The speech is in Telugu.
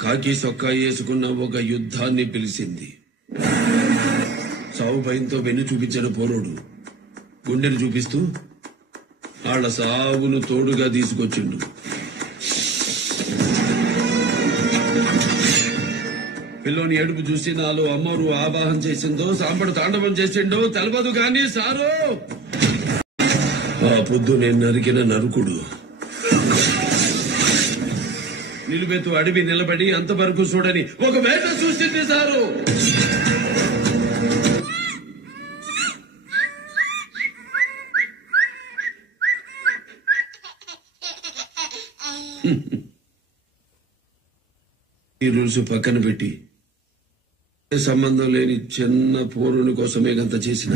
కాకి సొక్కా వేసుకున్న ఒక యుద్ధాన్ని పిలిచింది. సావు భయంతో వెన్ను చూపించిన పోరోడు గుండెను చూపిస్తూ వాళ్ళ సావును తోడుగా తీసుకొచ్చిండు. పిల్లోని ఏడుపు చూసి నాలో అమ్మరు ఆవాహం చేసిందో సాంబడు తాండవం చేసిండో తెలవదు గాని సారు ఆ పొద్దు నేను నరికిన నరుకుడు నిలువెత్తు అడివి నిలబడి అంతవరకు చూడని ఒక వేట సృష్టింది సారు. ఈ రూల్స్ పక్కన పెట్టి సంబంధం లేని చిన్న పోరుని కోసమే గంత చేసిన